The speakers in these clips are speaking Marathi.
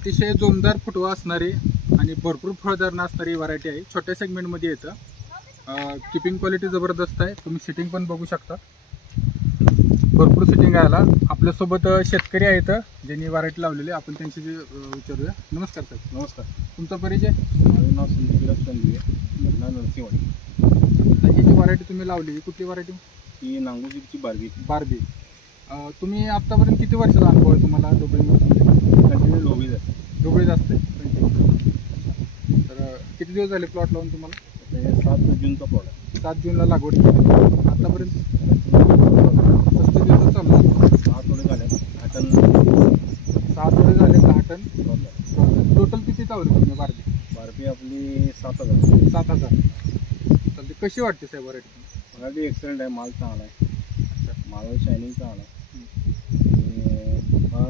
अतिशय जोमदार फुटवा असणारी आणि भरपूर फळधारणा असणारी व्हरायटी आहे. छोट्या सेगमेंटमध्ये येतं. किपिंग क्वालिटी जबरदस्त आहे. तुम्ही सिटिंग पण बघू शकता. भरपूर सिटिंग आहे याला. आपल्यासोबत शेतकरी आहेत ज्यांनी व्हरायटी लावलेली. आपण त्यांची विचारूया. नमस्कार सर. नमस्कार. तुमचा परिचय? माझं नाव संदीप संदीप आहे, नरसिंहवाडी. ही जी व्हरायटी तुम्ही लावली ही कुठली व्हरायटी? ही नांगुजीची बार्बी. तुम्ही आतापर्यंत किती वर्षाचा अनुभव आहे तुम्हाला डोबळीमध्ये? कंटिन्यू लोबीज आहे. डोबळीच असते तर किती दिवस झाले प्लॉट लावून तुम्हाला? 7 जूनचा प्लॉट आहे. 7 जूनला लागवड केली. आतापर्यंत 35 दिवस चालू आहे. 6 आठवडे झाले. 6 आठवडे झाले. 10 टन टोटल किती लावले तुम्ही बार्बी? बार्बी आपली 7,000. 7,000. चालते. कशी वाटते साहेब व्हरायटी? व्हरायटी एक्सलंट आहे. माल चांगला आहे. माल शायनिंग चांगला आहे.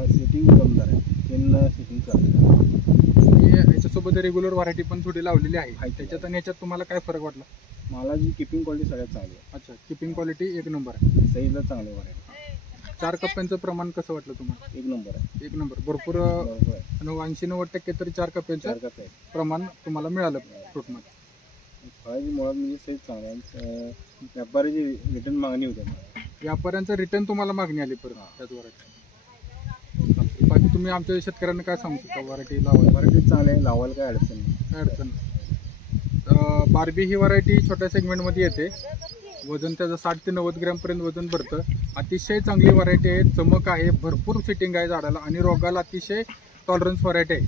सेटिंग जमदार आहे. 3 सेटिंग चालू आहे. याच्यासोबत रेग्युलर व्हरायटी पण थोडी लावलेली आहे. त्याच्यात आणि याच्यात तुम्हाला काय फरक वाटला? मालाची किपिंग क्वालिटी सगळ्यात चांगली आहे. अच्छा, किपिंग क्वालिटी 1 नंबर आहे. साईजला चांगली व्हरायटी. 4 कप्प्यांचं प्रमाण कसं वाटलं तुम्हाला? 1 नंबर आहे. 1 नंबर. भरपूर बरोबर आहे. 80-90% तरी 4 कप्प्यांचं 4 कप आहे. प्रमाण तुम्हाला मिळालं फ्रूटमध्ये. फळाची मुळात म्हणजे साईज चांगला आहे. व्यापाऱ्याची रिटर्न मागणी होते मला. व्यापाऱ्यांचं रिटर्न तुम्हाला मागणी आली परत त्याच व्हरायटी. बाकी तुम्ही आमच्या शेतकऱ्यांना काय सांगू शकता? व्हरायटी लावायला व्हरायटी चांगली आहे. लावायला काय अडचण नाही. काय अडचण नाही. बार्बी ही व्हरायटी छोट्या सेगमेंटमध्ये येते. वजन त्याचं 60 ते 90 ग्रॅमपर्यंत वजन भरतं. अतिशय चांगली व्हरायटी आहे. चमक आहे. भरपूर फिटिंग आहे झाडाला आणि रोगाला अतिशय टॉलरन्स व्हरायटी आहे.